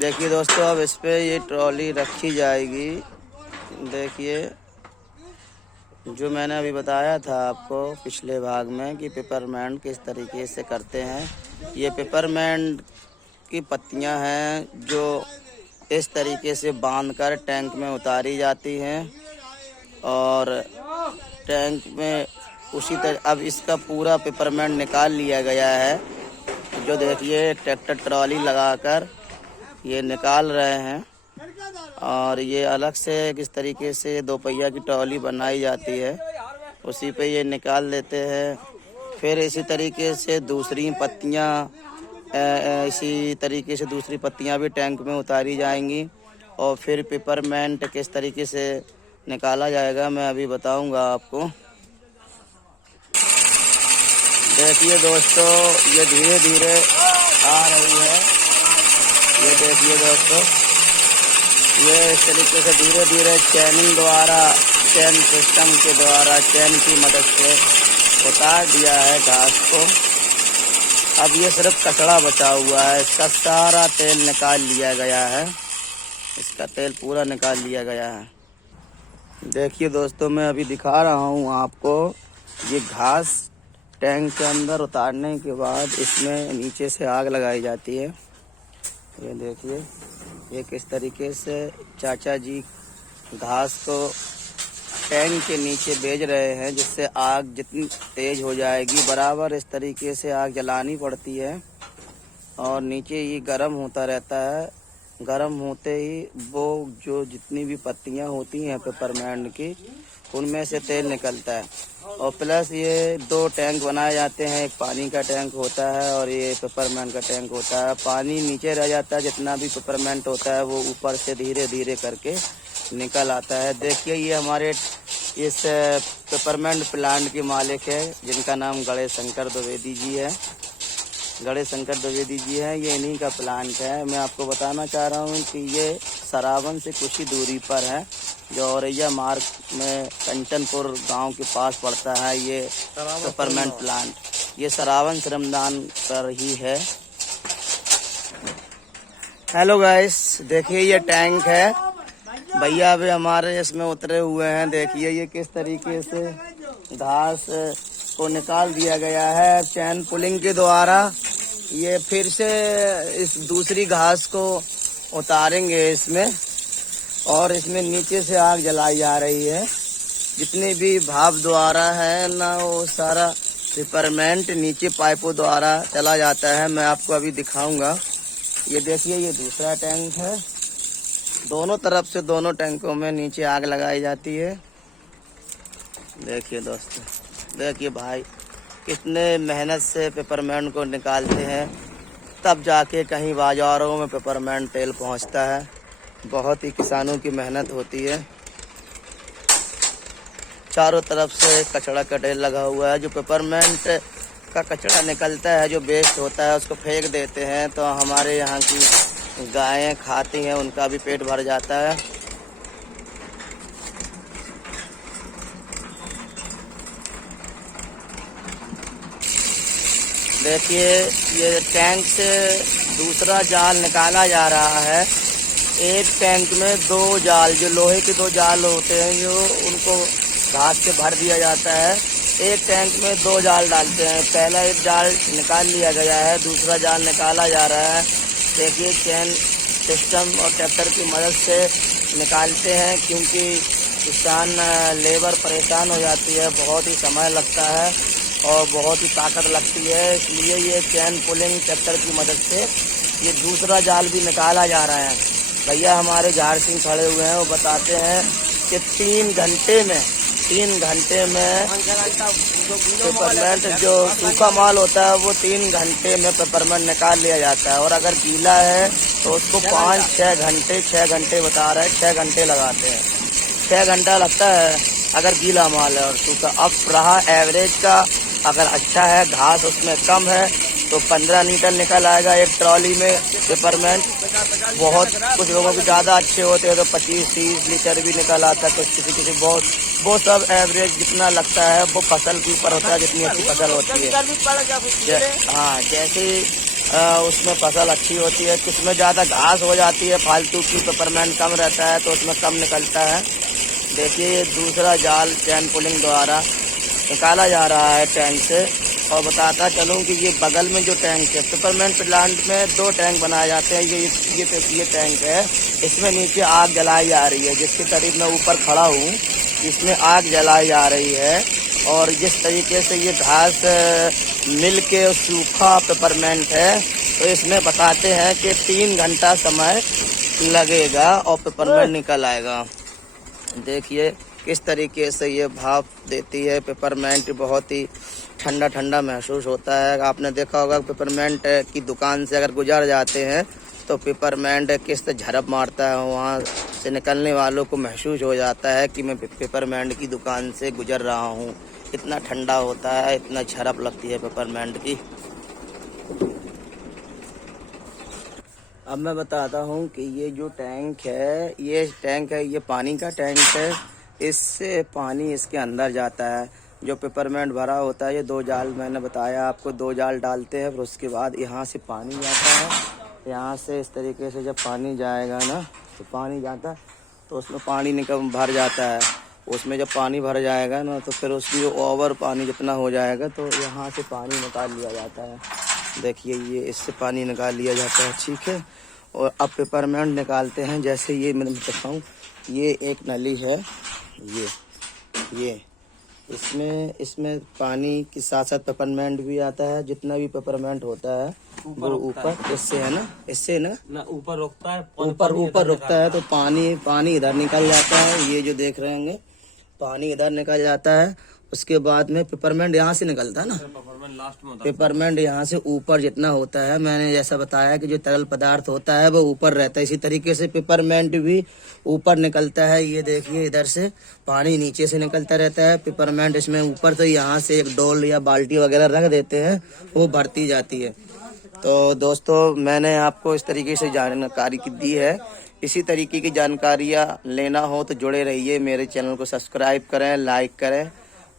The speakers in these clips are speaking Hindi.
देखिए दोस्तों, अब इस पे ये ट्रॉली रखी जाएगी। देखिए, जो मैंने अभी बताया था आपको पिछले भाग में कि पेपरमेंट किस तरीके से करते हैं। ये पेपरमेंट की पत्तियां हैं जो इस तरीके से बांधकर टैंक में उतारी जाती हैं और टैंक में उसी तरह अब इसका पूरा पेपरमेंट निकाल लिया गया है। जो देखिए ट्रैक्टर ट्रॉली लगाकर ये निकाल रहे हैं और ये अलग से किस तरीके से दो पहिया की ट्रॉली बनाई जाती है, उसी पे ये निकाल देते हैं। फिर इसी तरीके से दूसरी पत्तियां इसी तरीके से दूसरी पत्तियां भी टैंक में उतारी जाएंगी और फिर पेपरमेंट किस तरीके से निकाला जाएगा मैं अभी बताऊंगा आपको। देखिए दोस्तों, ये धीरे धीरे आ रही है। ये देखिए दोस्तों, ये इस तरीके से धीरे धीरे चैनिंग द्वारा, चैन सिस्टम के द्वारा, चैन की मदद से उतार दिया है घास को। अब ये सिर्फ कचड़ा बचा हुआ है, इसका सारा तेल निकाल लिया गया है। इसका तेल पूरा निकाल लिया गया है। देखिए दोस्तों, मैं अभी दिखा रहा हूँ आपको। ये घास टैंक के अंदर उतारने के बाद इसमें नीचे से आग लगाई जाती है। ये देखिए, ये किस तरीके से चाचा जी घास को टैंक के नीचे भेज रहे हैं, जिससे आग जितनी तेज हो जाएगी बराबर इस तरीके से आग जलानी पड़ती है और नीचे ये गर्म होता रहता है। गर्म होते ही वो जो जितनी भी पत्तियां होती हैं पेपरमेंट की, उनमें से तेल निकलता है। और प्लस ये दो टैंक बनाए जाते हैं, एक पानी का टैंक होता है और ये पेपरमेंट का टैंक होता है। पानी नीचे रह जाता है, जितना भी पेपरमेंट होता है वो ऊपर से धीरे धीरे करके निकल आता है। देखिए, ये हमारे इस पेपरमेंट प्लांट के मालिक है, जिनका नाम गणेश शंकर द्विवेदी जी है। गणेश शंकर द्विवेदी जी हैं, ये इन्हीं का प्लांट है। मैं आपको बताना चाह रहा हूँ कि ये सरावन से कुछ ही दूरी पर है, जो औरैया मार्ग में कंचनपुर गांव के पास पड़ता है ये पेपरमेंट प्लांट। ये सरावन श्रमदान पर ही है। हेलो गाइस, देखिए ये टैंक है। भैया अभी हमारे इसमें उतरे हुए हैं। देखिए ये किस तरीके से घास को निकाल दिया गया है चैन पुलिंग के द्वारा। ये फिर से इस दूसरी घास को उतारेंगे इसमें और इसमें नीचे से आग जलाई जा रही है। जितनी भी भाप द्वारा है ना, वो सारा पेपरमेंट नीचे पाइपों द्वारा चला जाता है। मैं आपको अभी दिखाऊंगा। ये देखिए, ये दूसरा टैंक है। दोनों तरफ से दोनों टैंकों में नीचे आग लगाई जाती है। देखिए दोस्तों, देखिए भाई कितने मेहनत से पेपरमेंट को निकालते हैं, तब जाके कहीं बाजारों में पेपरमेंट तेल पहुंचता है। बहुत ही किसानों की मेहनत होती है। चारों तरफ से कचड़ा का ढेर लगा हुआ है। जो पेपरमेंट का कचड़ा निकलता है, जो वेस्ट होता है, उसको फेंक देते हैं तो हमारे यहाँ की गायें खाती हैं, उनका भी पेट भर जाता है। देखिए, ये टैंक से दूसरा जाल निकाला जा रहा है। एक टैंक में दो जाल, जो लोहे के दो जाल होते हैं, जो उनको घास से भर दिया जाता है। एक टैंक में दो जाल डालते हैं। पहला एक जाल निकाल लिया गया है, दूसरा जाल निकाला जा रहा है। देखिए, चैन सिस्टम और ट्रैक्टर की मदद से निकालते हैं, क्योंकि किसान लेबर परेशान हो जाती है, बहुत ही समय लगता है और बहुत ही ताकत लगती है। इसलिए ये चैन पुलिंग ट्रैक्टर की मदद से ये दूसरा जाल भी निकाला जा रहा है। भैया हमारे झाड़ सिंह खड़े हुए हैं, वो बताते हैं कि 3 घंटे में पेपरमेंट, जो सूखा माल होता है वो 3 घंटे में पेपरमेंट निकाल लिया जाता है। और अगर गीला है तो उसको 6 घंटे बता रहे हैं, 6 घंटे लगाते हैं। 6 घंटा लगता है अगर गीला माल है और सूखा। अब रहा एवरेज का, अगर अच्छा है, घास उसमें कम है, तो 15 लीटर निकल आएगा एक ट्रॉली में पेपरमेंट। बहुत कुछ लोगों के ज़्यादा अच्छे होते हैं तो 25-30 लीटर भी निकल आता है। कुछ किसी बहुत, वो सब एवरेज जितना लगता है वो फसल के ऊपर होता है, जितनी अच्छी फसल होती है। हाँ, जैसे उसमें फसल अच्छी होती है, किसमें ज़्यादा घास हो जाती है फालतू की, पेपरमेंट कम रहता है तो उसमें कम निकलता है। देखिए ये दूसरा जाल चैन पुलिंग द्वारा निकाला जा रहा है टैंक से। और बताता चलूँ कि ये बगल में जो टैंक है, पेपरमेंट प्लांट में 2 टैंक बनाए जाते हैं। ये टैंक है, इसमें नीचे आग जलाई जा रही है, जिसके करीब मैं ऊपर खड़ा हूँ, इसमें आग जलाई जा रही है। और जिस तरीके से ये घास मिल के सूखा पेपरमेंट है, तो इसमें बताते हैं कि 3 घंटा समय लगेगा और पेपरमेंट निकल आएगा। देखिए किस तरीके से ये भाप देती है पेपरमेंट, बहुत ही ठंडा ठंडा महसूस होता है। आपने देखा होगा पेपरमेंट की दुकान से अगर गुजर जाते हैं तो पेपरमेंट किस तरह झड़प मारता है, वहाँ से निकलने वालों को महसूस हो जाता है कि मैं पेपरमेंट की दुकान से गुजर रहा हूँ। इतना ठंडा होता है, इतना झड़प लगती है पेपरमेंट की। अब मैं बताता हूँ कि ये जो टैंक है, ये पानी का टैंक है। इससे पानी इसके अंदर जाता है। जो पेपरमेंट भरा होता है, ये 2 जाल मैंने बताया आपको, 2 जाल डालते हैं, फिर उसके बाद यहाँ से पानी जाता है। यहाँ से इस तरीके से जब पानी जाएगा ना, तो पानी जाता है तो उसमें पानी भर जाता है। उसमें जब पानी भर जाएगा ना, तो फिर उसकी ओवर पानी जितना हो जाएगा तो यहाँ से पानी निकाल लिया जाता है। देखिए ये इससे पानी निकाल लिया जाता है, ठीक है। और अब पेपरमेंट निकालते हैं। जैसे ये मैं बताता हूँ, ये एक नली है, ये इसमें पानी के साथ साथ पेपरमेंट भी आता है। जितना भी पेपरमेंट होता है वो ऊपर इससे है ना, इससे ना ऊपर रुकता है, ऊपर रुकता है, तो पानी इधर निकल जाता है। ये जो देख रहे होंगे, पानी इधर निकल जाता है। उसके बाद में पेपरमेंट यहाँ से निकलता है ना, पेपरमेंट यहाँ से ऊपर जितना होता है, मैंने जैसा बताया कि जो तरल पदार्थ होता है वो ऊपर रहता है, इसी तरीके से पेपरमेंट भी ऊपर निकलता है। ये देखिए इधर से पानी नीचे से निकलता रहता है, पेपरमेंट इसमें ऊपर, तो यहाँ से एक डोल या बाल्टी वगैरह रख देते हैं, वो भरती जाती है। तो दोस्तों मैंने आपको इस तरीके से जानकारी दी है। इसी तरीके की जानकारियाँ लेना हो तो जुड़े रहिए, मेरे चैनल को सब्सक्राइब करें, लाइक करें,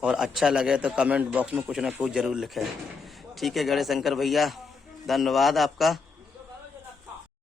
और अच्छा लगे तो कमेंट बॉक्स में कुछ ना कुछ जरूर लिखें। ठीक है गणेश शंकर भैया, धन्यवाद आपका।